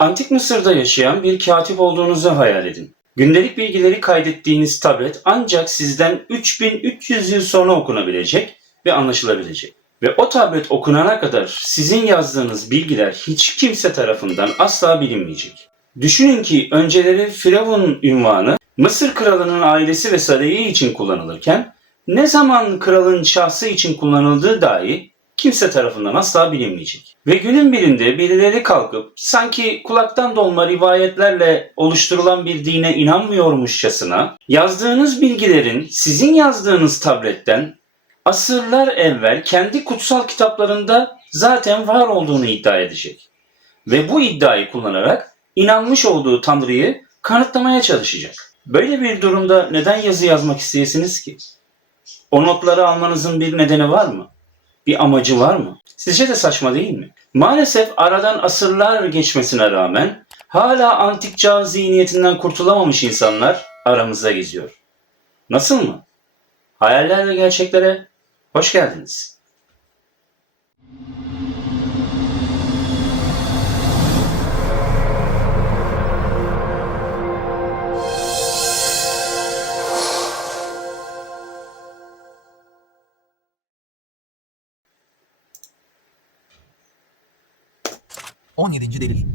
Antik Mısır'da yaşayan bir katip olduğunuzu hayal edin. Gündelik bilgileri kaydettiğiniz tablet ancak sizden 3300 yıl sonra okunabilecek ve anlaşılabilecek. Ve o tablet okunana kadar sizin yazdığınız bilgiler hiç kimse tarafından asla bilinmeyecek. Düşünün ki önceleri Firavun ünvanı Mısır kralının ailesi ve sarayı için kullanılırken ne zaman kralın şahsı için kullanıldığı dahi kimse tarafından asla bilinmeyecek. Ve günün birinde birileri kalkıp sanki kulaktan dolma rivayetlerle oluşturulan bir dine inanmıyormuşçasına yazdığınız bilgilerin sizin yazdığınız tabletten asırlar evvel kendi kutsal kitaplarında zaten var olduğunu iddia edecek. Ve bu iddiayı kullanarak inanmış olduğu Tanrı'yı kanıtlamaya çalışacak. Böyle bir durumda neden yazı yazmak isteyesiniz ki? O notları almanızın bir nedeni var mı? Bir amacı var mı? Sizce de saçma değil mi? Maalesef aradan asırlar geçmesine rağmen hala antik çağ zihniyetinden kurtulamamış insanlar aramızda geziyor. Nasıl mı? Hayaller ve gerçeklere hoş geldiniz. 17. delil.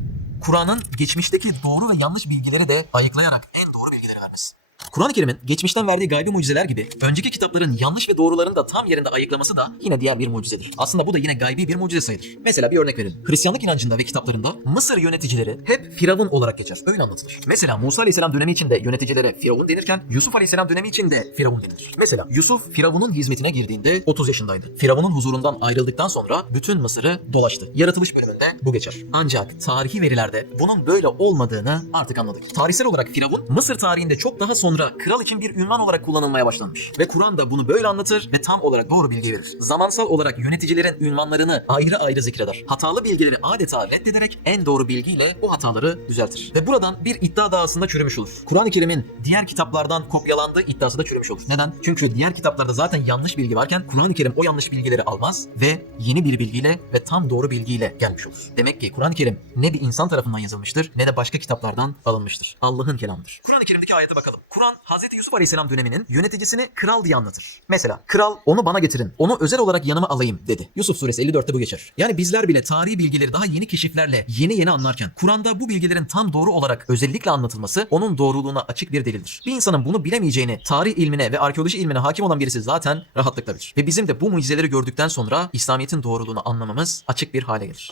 Kur'an'ın geçmişteki doğru ve yanlış bilgileri de ayıklayarak en doğru bilgileri vermesi. Kur'an-ı Kerim'in geçmişten verdiği gaybi mucizeler gibi önceki kitapların yanlış ve doğrularını da tam yerinde ayıklaması da yine diğer bir mucizedir. Aslında bu da yine gaybi bir mucize sayılır. Mesela bir örnek verelim. Hristiyanlık inancında ve kitaplarında Mısır yöneticileri hep Firavun olarak geçer. Öyle anlatılır. Mesela Musa Aleyhisselam dönemi içinde yöneticilere Firavun denirken Yusuf Aleyhisselam dönemi içinde Firavun denilir. Mesela Yusuf Firavun'un hizmetine girdiğinde 30 yaşındaydı. Firavun'un huzurundan ayrıldıktan sonra bütün Mısır'ı dolaştı. Yaratılış bölümünde bu geçer. Ancak tarihi verilerde bunun böyle olmadığını artık anladık. Tarihsel olarak Firavun Mısır tarihinde çok daha sonra kral için bir ünvan olarak kullanılmaya başlanmış. Ve Kur'an da bunu böyle anlatır ve tam olarak doğru bilgi verir. Zamansal olarak yöneticilerin ünvanlarını ayrı ayrı zikreder. Hatalı bilgileri adeta reddederek en doğru bilgiyle bu hataları düzeltir. Ve buradan bir iddia dağısında çürümüş olur. Kur'an-ı Kerim'in diğer kitaplardan kopyalandığı iddiası da çürümüş olur. Neden? Çünkü diğer kitaplarda zaten yanlış bilgi varken Kur'an-ı Kerim o yanlış bilgileri almaz ve yeni bir bilgiyle ve tam doğru bilgiyle gelmiş olur. Demek ki Kur'an-ı Kerim ne bir insan tarafından yazılmıştır ne de başka kitaplardan alınmıştır. Allah'ın kelamıdır. Kur'an-ı Kerim'deki ayete bakalım. Kur'an Hz. Yusuf Aleyhisselam döneminin yöneticisini kral diye anlatır. Mesela kral onu bana getirin. Onu özel olarak yanıma alayım dedi. Yusuf suresi 54'te bu geçer. Yani bizler bile tarihi bilgileri daha yeni keşiflerle yeni yeni anlarken Kur'an'da bu bilgilerin tam doğru olarak özellikle anlatılması onun doğruluğuna açık bir delildir. Bir insanın bunu bilemeyeceğini tarih ilmine ve arkeoloji ilmine hakim olan birisi zaten rahatlıkla bilir. Ve bizim de bu mucizeleri gördükten sonra İslamiyet'in doğruluğunu anlamamız açık bir hale gelir.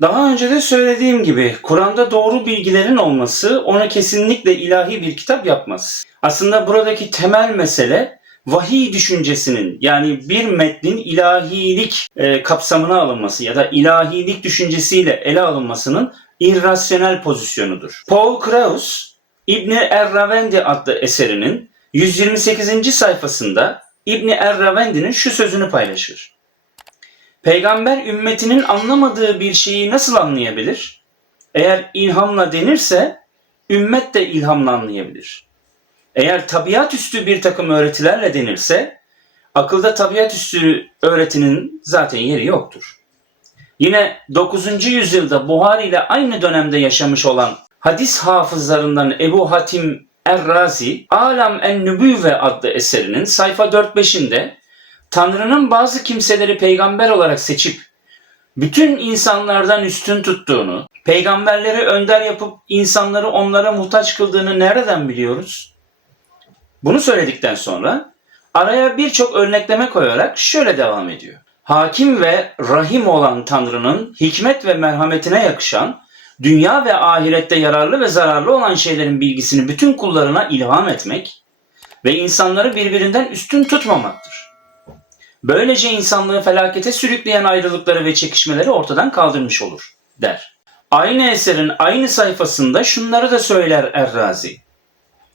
Daha önce de söylediğim gibi Kur'an'da doğru bilgilerin olması onu kesinlikle ilahi bir kitap yapmaz. Aslında buradaki temel mesele vahiy düşüncesinin yani bir metnin ilahilik e, kapsamına alınması ya da ilahilik düşüncesiyle ele alınmasının irrasyonel pozisyonudur. Paul Kraus İbni Erravendi adlı eserinin 128. sayfasında İbni Erravendi'nin şu sözünü paylaşır. Peygamber ümmetinin anlamadığı bir şeyi nasıl anlayabilir? Eğer ilhamla denirse ümmet de ilhamla anlayabilir. Eğer tabiat üstü bir takım öğretilerle denirse akılda tabiat üstü öğretinin zaten yeri yoktur. Yine 9. yüzyılda Buhari ile aynı dönemde yaşamış olan hadis hafızlarından Ebu Hatim Errazi Alam en Nübüvve adlı eserinin sayfa 4-5'inde Tanrı'nın bazı kimseleri peygamber olarak seçip bütün insanlardan üstün tuttuğunu, peygamberleri önder yapıp insanları onlara muhtaç kıldığını nereden biliyoruz? Bunu söyledikten sonra araya birçok örnekleme koyarak şöyle devam ediyor. Hakim ve rahim olan Tanrı'nın hikmet ve merhametine yakışan, dünya ve ahirette yararlı ve zararlı olan şeylerin bilgisini bütün kullarına ilham etmek ve insanları birbirinden üstün tutmamaktır. Böylece insanlığı felakete sürükleyen ayrılıkları ve çekişmeleri ortadan kaldırmış olur, der. Aynı eserin aynı sayfasında şunları da söyler Errazi.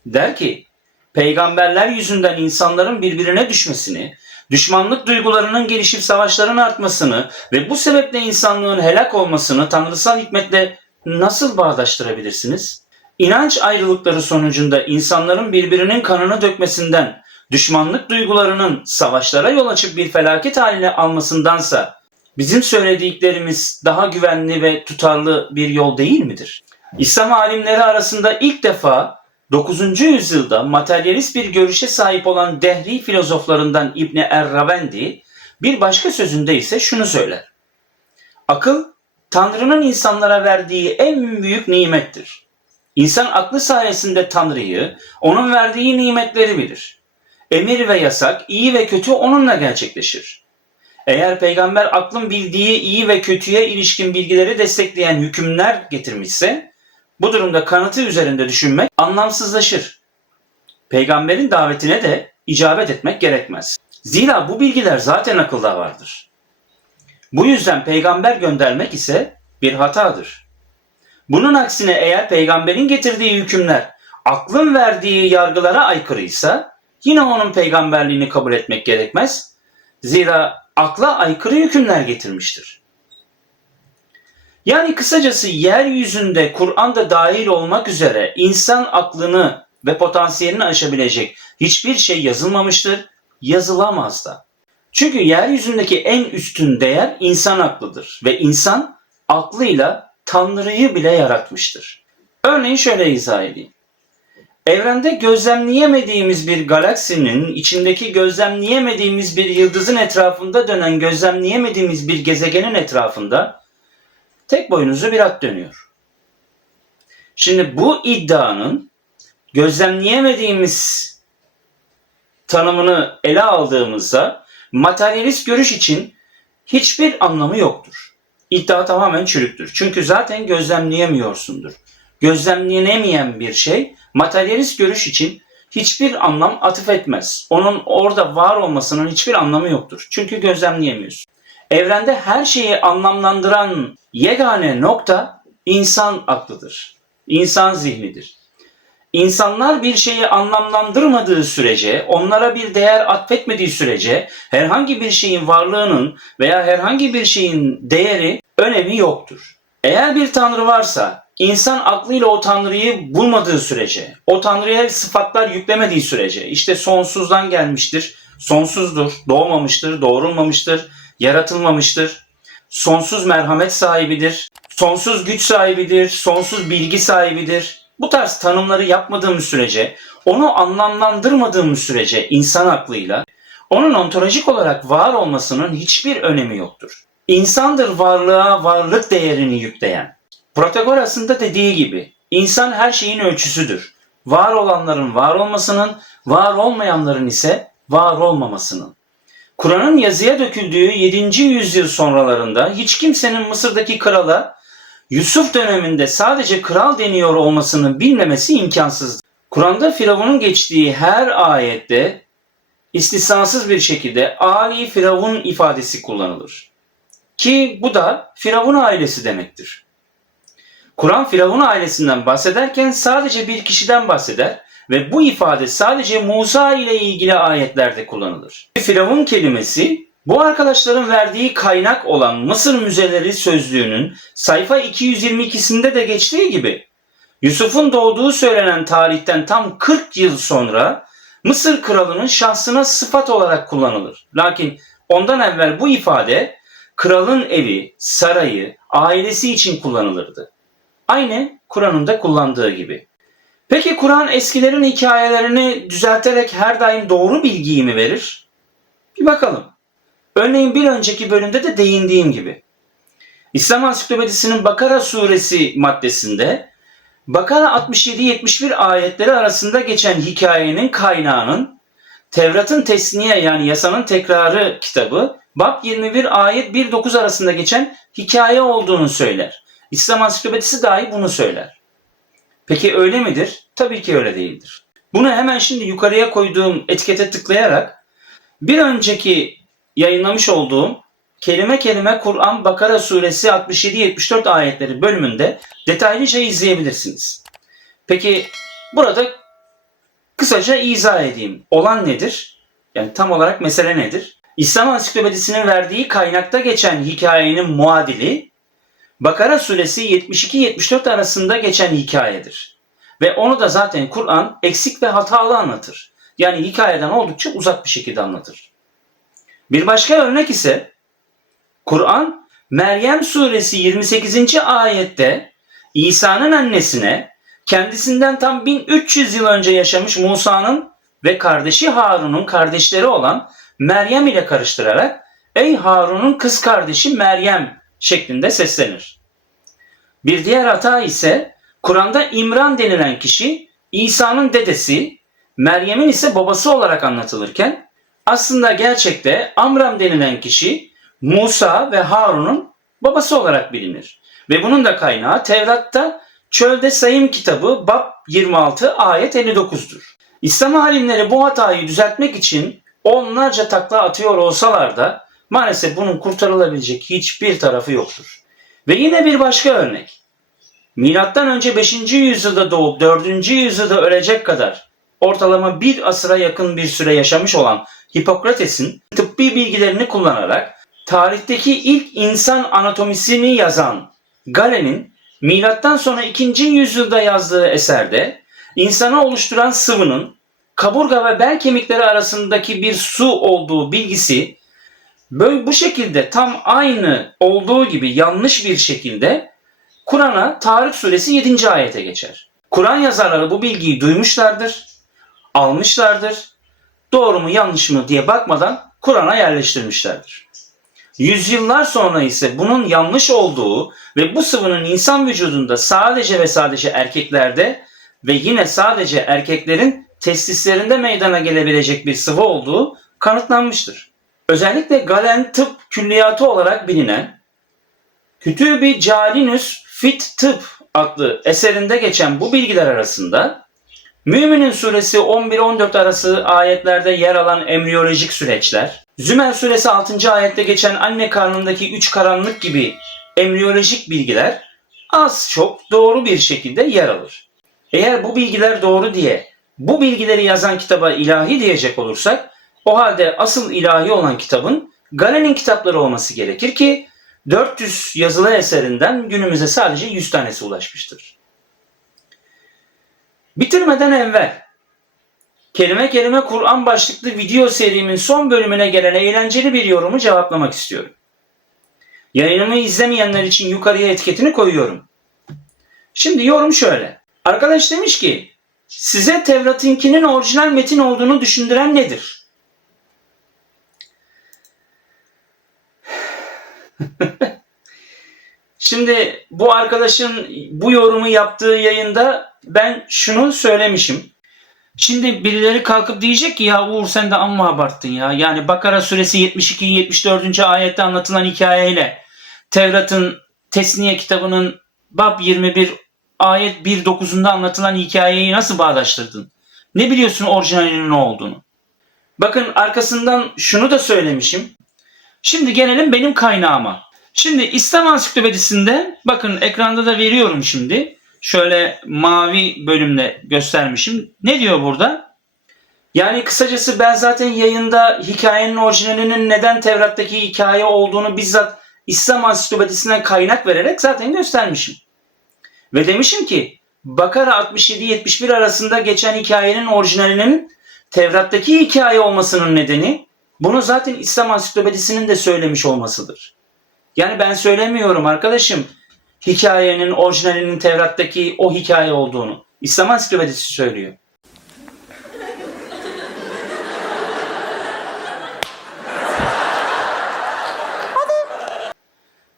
Der ki, peygamberler yüzünden insanların birbirine düşmesini, düşmanlık duygularının gelişip savaşların artmasını ve bu sebeple insanlığın helak olmasını tanrısal hikmetle nasıl bağdaştırabilirsiniz? İnanç ayrılıkları sonucunda insanların birbirinin kanını dökmesinden düşmanlık duygularının savaşlara yol açıp bir felaket haline almasındansa bizim söylediklerimiz daha güvenli ve tutarlı bir yol değil midir? İslam alimleri arasında ilk defa 9. yüzyılda materyalist bir görüşe sahip olan dehri filozoflarından İbni Er-Ravendi bir başka sözünde ise şunu söyler. Akıl, Tanrı'nın insanlara verdiği en büyük nimettir. İnsan aklı sayesinde Tanrı'yı, onun verdiği nimetleri bilir. Emir ve yasak, iyi ve kötü onunla gerçekleşir. Eğer peygamber aklın bildiği iyi ve kötüye ilişkin bilgileri destekleyen hükümler getirmişse, bu durumda kanıtı üzerinde düşünmek anlamsızlaşır. Peygamberin davetine de icabet etmek gerekmez. Zira bu bilgiler zaten akılda vardır. Bu yüzden peygamber göndermek ise bir hatadır. Bunun aksine eğer peygamberin getirdiği hükümler aklın verdiği yargılara aykırıysa yine onun peygamberliğini kabul etmek gerekmez. Zira akla aykırı hükümler getirmiştir. Yani kısacası yeryüzünde Kur'an'da dahil olmak üzere insan aklını ve potansiyelini aşabilecek hiçbir şey yazılmamıştır, yazılamaz da. Çünkü yeryüzündeki en üstün değer insan aklıdır ve insan aklıyla Tanrı'yı bile yaratmıştır. Örneğin şöyle izah edeyim. Evrende gözlemleyemediğimiz bir galaksinin içindeki gözlemleyemediğimiz bir yıldızın etrafında dönen gözlemleyemediğimiz bir gezegenin etrafında tek boynuzlu bir at dönüyor. Şimdi bu iddianın gözlemleyemediğimiz tanımını ele aldığımızda materyalist görüş için hiçbir anlamı yoktur. İddia tamamen çürüktür. Çünkü zaten gözlemleyemiyorsundur. Gözlemlenemeyen bir şey materyalist görüş için hiçbir anlam atıf etmez. Onun orada var olmasının hiçbir anlamı yoktur. Çünkü gözlemleyemiyorsun. Evrende her şeyi anlamlandıran yegane nokta insan aklıdır. İnsan zihnidir. İnsanlar bir şeyi anlamlandırmadığı sürece, onlara bir değer atfetmediği sürece herhangi bir şeyin varlığının veya herhangi bir şeyin değeri önemi yoktur. Eğer bir tanrı varsa insan aklıyla o tanrıyı bulmadığı sürece, o tanrıya sıfatlar yüklemediği sürece işte sonsuzdan gelmiştir, sonsuzdur, doğmamıştır, doğrulmamıştır, yaratılmamıştır, sonsuz merhamet sahibidir, sonsuz güç sahibidir, sonsuz bilgi sahibidir. Bu tarz tanımları yapmadığımız sürece, onu anlamlandırmadığımız sürece insan aklıyla onun ontolojik olarak var olmasının hiçbir önemi yoktur. İnsandır varlığa varlık değerini yükleyen. Protagoras'ın da dediği gibi insan her şeyin ölçüsüdür. Var olanların var olmasının, var olmayanların ise var olmamasının. Kur'an'ın yazıya döküldüğü 7. yüzyıl sonralarında hiç kimsenin Mısır'daki krala Yusuf döneminde sadece kral deniyor olmasını bilmemesi imkansızdı. Kur'an'da Firavun'un geçtiği her ayette istisnasız bir şekilde Ali Firavun ifadesi kullanılır. Ki bu da Firavun ailesi demektir. Kur'an Firavun ailesinden bahsederken sadece bir kişiden bahseder ve bu ifade sadece Musa ile ilgili ayetlerde kullanılır. Firavun kelimesi bu arkadaşların verdiği kaynak olan Mısır Müzeleri Sözlüğü'nün sayfa 222'sinde de geçtiği gibi Yusuf'un doğduğu söylenen tarihten tam 40 yıl sonra Mısır kralının şahsına sıfat olarak kullanılır. Lakin ondan evvel bu ifade kralın evi, sarayı, ailesi için kullanılırdı. Aynı Kur'an'ın da kullandığı gibi. Peki Kur'an eskilerin hikayelerini düzelterek her daim doğru bilgiyi mi verir? Bir bakalım. Örneğin bir önceki bölümde de değindiğim gibi. İslam Ansiklopedisi'nin Bakara suresi maddesinde Bakara 67-71 ayetleri arasında geçen hikayenin kaynağının Tevrat'ın Tesniye yani yasanın tekrarı kitabı Bab 21 ayet 1-9 arasında geçen hikaye olduğunu söyler. İslam Ansiklopedisi dahi bunu söyler. Peki öyle midir? Tabii ki öyle değildir. Bunu hemen şimdi yukarıya koyduğum etikete tıklayarak bir önceki yayınlamış olduğum kelime kelime Kur'an Bakara suresi 67-74 ayetleri bölümünde detaylıca izleyebilirsiniz. Peki burada kısaca izah edeyim. Olan nedir? Yani tam olarak mesele nedir? İslam Ansiklopedisi'nin verdiği kaynakta geçen hikayenin muadili Bakara suresi 72-74 arasında geçen hikayedir. Ve onu da zaten Kur'an eksik ve hatalı anlatır. Yani hikayeden oldukça uzak bir şekilde anlatır. Bir başka örnek ise Kur'an Meryem suresi 28. ayette İsa'nın annesine kendisinden tam 1300 yıl önce yaşamış Musa'nın ve kardeşi Harun'un kardeşleri olan Meryem ile karıştırarak Ey Harun'un kız kardeşi Meryem şeklinde seslenir. Bir diğer hata ise Kur'an'da İmran denilen kişi İsa'nın dedesi, Meryem'in ise babası olarak anlatılırken aslında gerçekte Amram denilen kişi Musa ve Harun'un babası olarak bilinir. Ve bunun da kaynağı Tevrat'ta Çölde Sayım kitabı Bab 26 ayet 59'dur. İslam alimleri bu hatayı düzeltmek için onlarca takla atıyor olsalar da maalesef bunun kurtarılabilecek hiçbir tarafı yoktur. Ve yine bir başka örnek. Milattan önce 5. yüzyılda doğup 4. yüzyılda ölecek kadar ortalama bir asıra yakın bir süre yaşamış olan Hipokrates'in tıbbi bilgilerini kullanarak tarihteki ilk insan anatomisini yazan Galen'in milattan sonra 2. yüzyılda yazdığı eserde insanı oluşturan sıvının kaburga ve bel kemikleri arasındaki bir su olduğu bilgisi böyle bu şekilde tam aynı olduğu gibi yanlış bir şekilde Kur'an'a Tarık suresi 7. ayete geçer. Kur'an yazarları bu bilgiyi duymuşlardır, almışlardır. Doğru mu yanlış mı diye bakmadan Kur'an'a yerleştirmişlerdir. Yüzyıllar sonra ise bunun yanlış olduğu ve bu sıvının insan vücudunda sadece ve sadece erkeklerde ve yine sadece erkeklerin testislerinde meydana gelebilecek bir sıvı olduğu kanıtlanmıştır. Özellikle Galen tıp külliyatı olarak bilinen Kütüb-i Calinus Fit Tıp adlı eserinde geçen bu bilgiler arasında Müminin suresi 11-14 arası ayetlerde yer alan embriyolojik süreçler, Zümer suresi 6. ayette geçen anne karnındaki üç karanlık gibi embriyolojik bilgiler az çok doğru bir şekilde yer alır. Eğer bu bilgiler doğru diye bu bilgileri yazan kitaba ilahi diyecek olursak o halde asıl ilahi olan kitabın Galen'in kitapları olması gerekir ki 400 yazılı eserinden günümüze sadece 100 tanesi ulaşmıştır. Bitirmeden evvel kelime kelime Kur'an başlıklı video serimin son bölümüne gelen eğlenceli bir yorumu cevaplamak istiyorum. Yayınımı izlemeyenler için yukarıya etiketini koyuyorum. Şimdi yorum şöyle. Arkadaş demiş ki size Tevrat'ınkinin orijinal metin olduğunu düşündüren nedir? Şimdi bu arkadaşın bu yorumu yaptığı yayında ben şunu söylemişim. Şimdi birileri kalkıp diyecek ki ya Uğur sen de amma abarttın ya. Yani Bakara suresi 72-74. ayette anlatılan hikayeyle Tevrat'ın Tesniye kitabının Bab 21 ayet 1.9'unda anlatılan hikayeyi nasıl bağdaştırdın? Ne biliyorsun orijinalinin ne olduğunu? Bakın arkasından şunu da söylemişim. Şimdi gelelim benim kaynağıma. Şimdi İslam Ansiklopedisi'nde bakın ekranda da veriyorum şimdi. Şöyle mavi bölümle göstermişim. Ne diyor burada? Yani kısacası ben zaten yayında hikayenin orijinalinin neden Tevrat'taki hikaye olduğunu bizzat İslam Ansiklopedisi'nden kaynak vererek zaten göstermişim. Ve demişim ki Bakara 67-71 arasında geçen hikayenin orijinalinin Tevrat'taki hikaye olmasının nedeni bunu zaten İslam Ansiklopedisi'nin de söylemiş olmasıdır. Yani ben söylemiyorum arkadaşım hikayenin orijinalinin Tevrat'taki o hikaye olduğunu. İslam Ansiklopedisi söylüyor.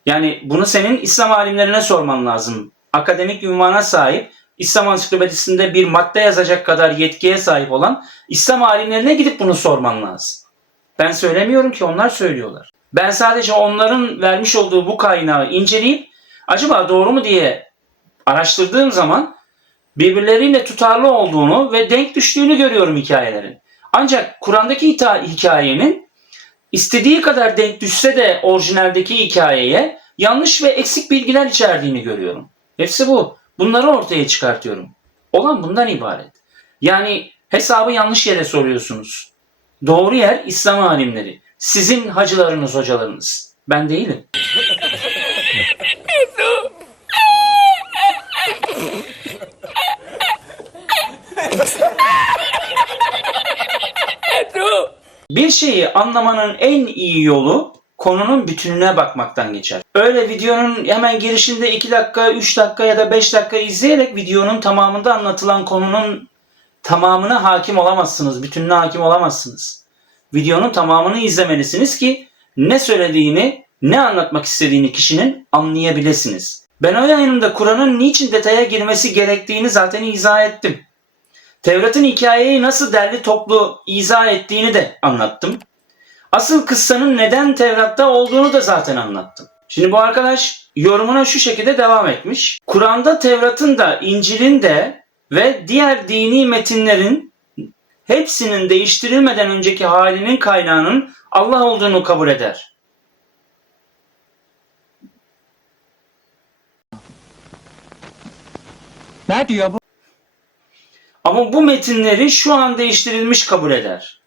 Yani bunu senin İslam alimlerine sorman lazım. Akademik ünvana sahip, İslam Ansiklopedisinde bir madde yazacak kadar yetkiye sahip olan İslam alimlerine gidip bunu sorman lazım. Ben söylemiyorum ki onlar söylüyorlar. Ben sadece onların vermiş olduğu bu kaynağı inceleyip acaba doğru mu diye araştırdığım zaman birbirleriyle tutarlı olduğunu ve denk düştüğünü görüyorum hikayelerin. Ancak Kur'an'daki hikayenin istediği kadar denk düşse de orijinaldeki hikayeye yanlış ve eksik bilgiler içerdiğini görüyorum. Hepsi bu. Bunları ortaya çıkartıyorum. Olan bundan ibaret. Yani hesabı yanlış yere soruyorsunuz. Doğru yer İslam alimleri. Sizin hacılarınız, hocalarınız. Ben değilim. Bir şeyi anlamanın en iyi yolu konunun bütününe bakmaktan geçer. Öyle videonun hemen girişinde 2 dakika, 3 dakika ya da 5 dakika izleyerek videonun tamamında anlatılan konunun tamamına hakim olamazsınız. Bütününe hakim olamazsınız. Videonun tamamını izlemelisiniz ki ne söylediğini, ne anlatmak istediğini kişinin anlayabilirsiniz. Ben o yayınımda Kur'an'ın niçin detaya girmesi gerektiğini zaten izah ettim. Tevrat'ın hikayeyi nasıl derli toplu izah ettiğini de anlattım. Asıl kıssanın neden Tevrat'ta olduğunu da zaten anlattım. Şimdi bu arkadaş yorumuna şu şekilde devam etmiş. Kur'an'da Tevrat'ın da İncil'in de ve diğer dini metinlerin hepsinin değiştirilmeden önceki halinin kaynağının Allah olduğunu kabul eder. Ne diyor bu? Ama bu metinleri şu an değiştirilmiş kabul eder.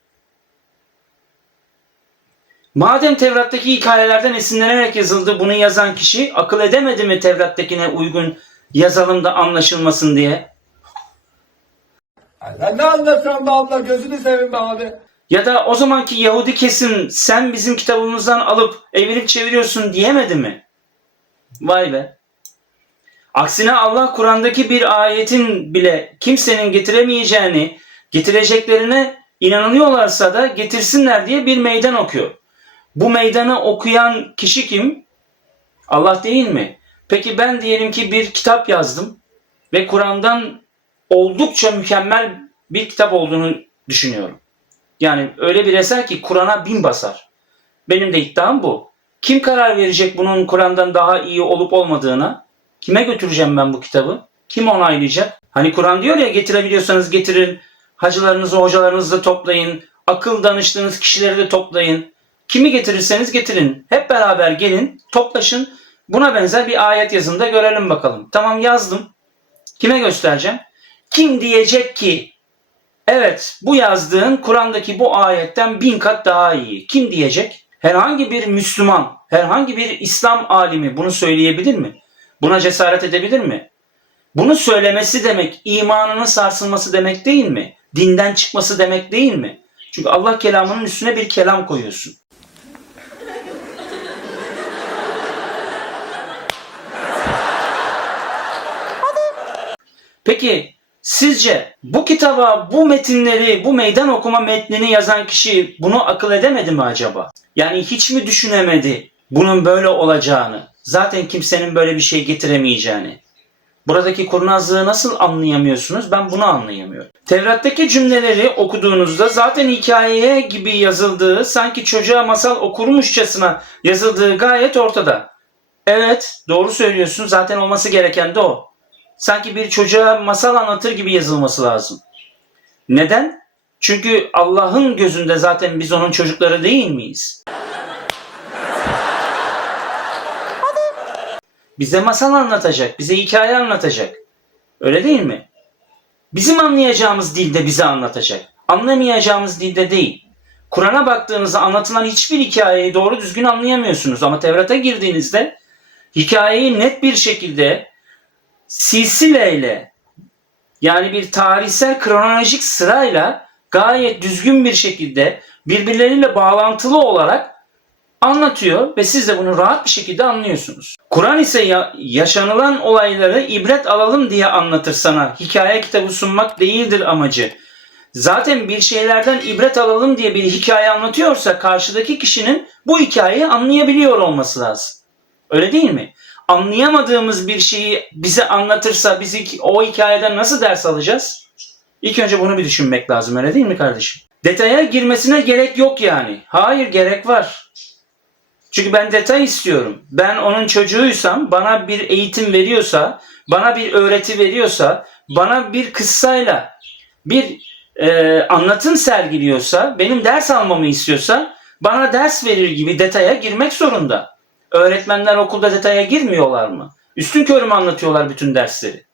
Madem Tevrat'taki hikayelerden esinlenerek yazıldı bunu yazan kişi akıl edemedi mi Tevrat'takine uygun yazalım da anlaşılmasın diye? Ya ne anlatıyorsun be abla gözünü seveyim be abi. Ya da o zamanki Yahudi kesim sen bizim kitabımızdan alıp evirip çeviriyorsun diyemedi mi? Vay be. Aksine Allah Kur'an'daki bir ayetin bile kimsenin getiremeyeceğini, getireceklerine inanıyorlarsa da getirsinler diye bir meydan okuyor. Bu meydanı okuyan kişi kim? Allah değil mi? Peki ben diyelim ki bir kitap yazdım ve Kur'an'dan oldukça mükemmel bir kitap olduğunu düşünüyorum. Yani öyle bir eser ki Kur'an'a bin basar. Benim de iddiam bu. Kim karar verecek bunun Kur'an'dan daha iyi olup olmadığına? Kime götüreceğim ben bu kitabı? Kim onaylayacak? Hani Kur'an diyor ya getirebiliyorsanız getirin. Hacılarınızı, hocalarınızı da toplayın. Akıl danıştığınız kişileri de toplayın. Kimi getirirseniz getirin. Hep beraber gelin, toplaşın. Buna benzer bir ayet yazın da görelim bakalım. Tamam yazdım. Kime göstereceğim? Kim diyecek ki Evet, bu yazdığın Kur'an'daki bu ayetten bin kat daha iyi. Kim diyecek? Herhangi bir Müslüman, herhangi bir İslam alimi bunu söyleyebilir mi? Buna cesaret edebilir mi? Bunu söylemesi demek imanının sarsılması demek değil mi? Dinden çıkması demek değil mi? Çünkü Allah kelamının üstüne bir kelam koyuyorsun. Peki sizce bu kitaba, bu metinleri, bu meydan okuma metnini yazan kişi bunu akıl edemedi mi acaba? Yani hiç mi düşünemedi bunun böyle olacağını? Zaten kimsenin böyle bir şey getiremeyeceğini. Buradaki kurnazlığı nasıl anlayamıyorsunuz? Ben bunu anlayamıyorum. Tevrat'taki cümleleri okuduğunuzda zaten hikayeye gibi yazıldığı, sanki çocuğa masal okurmuşçasına yazıldığı gayet ortada. Evet, doğru söylüyorsun. Zaten olması gereken de o sanki bir çocuğa masal anlatır gibi yazılması lazım. Neden? Çünkü Allah'ın gözünde zaten biz onun çocukları değil miyiz? Bize masal anlatacak, bize hikaye anlatacak. Öyle değil mi? Bizim anlayacağımız dilde bize anlatacak. Anlamayacağımız dilde değil. Kur'an'a baktığınızda anlatılan hiçbir hikayeyi doğru düzgün anlayamıyorsunuz ama Tevrat'a girdiğinizde hikayeyi net bir şekilde silsileyle yani bir tarihsel kronolojik sırayla gayet düzgün bir şekilde birbirleriyle bağlantılı olarak anlatıyor ve siz de bunu rahat bir şekilde anlıyorsunuz. Kur'an ise ya- yaşanılan olayları ibret alalım diye anlatır sana. Hikaye kitabı sunmak değildir amacı. Zaten bir şeylerden ibret alalım diye bir hikaye anlatıyorsa karşıdaki kişinin bu hikayeyi anlayabiliyor olması lazım. Öyle değil mi? Anlayamadığımız bir şeyi bize anlatırsa biz hik- o hikayeden nasıl ders alacağız? İlk önce bunu bir düşünmek lazım öyle değil mi kardeşim? Detaya girmesine gerek yok yani. Hayır gerek var. Çünkü ben detay istiyorum. Ben onun çocuğuysam, bana bir eğitim veriyorsa, bana bir öğreti veriyorsa, bana bir kıssayla bir e, anlatım sergiliyorsa, benim ders almamı istiyorsa, bana ders verir gibi detaya girmek zorunda. Öğretmenler okulda detaya girmiyorlar mı? Üstün körü mü anlatıyorlar bütün dersleri?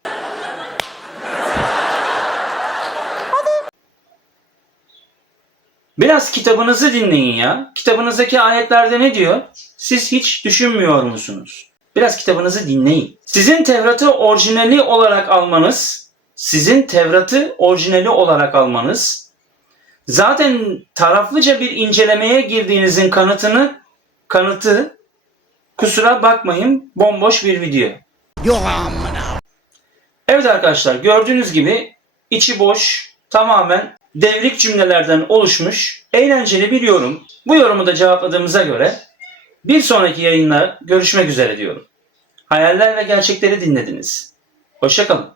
Biraz kitabınızı dinleyin ya. Kitabınızdaki ayetlerde ne diyor? Siz hiç düşünmüyor musunuz? Biraz kitabınızı dinleyin. Sizin Tevrat'ı orijinali olarak almanız, sizin Tevrat'ı orijinali olarak almanız, zaten taraflıca bir incelemeye girdiğinizin kanıtını Kanıtı kusura bakmayın bomboş bir video. Evet arkadaşlar gördüğünüz gibi içi boş, tamamen devrik cümlelerden oluşmuş eğlenceli bir yorum. Bu yorumu da cevapladığımıza göre bir sonraki yayında görüşmek üzere diyorum. Hayaller ve gerçekleri dinlediniz. Hoşçakalın.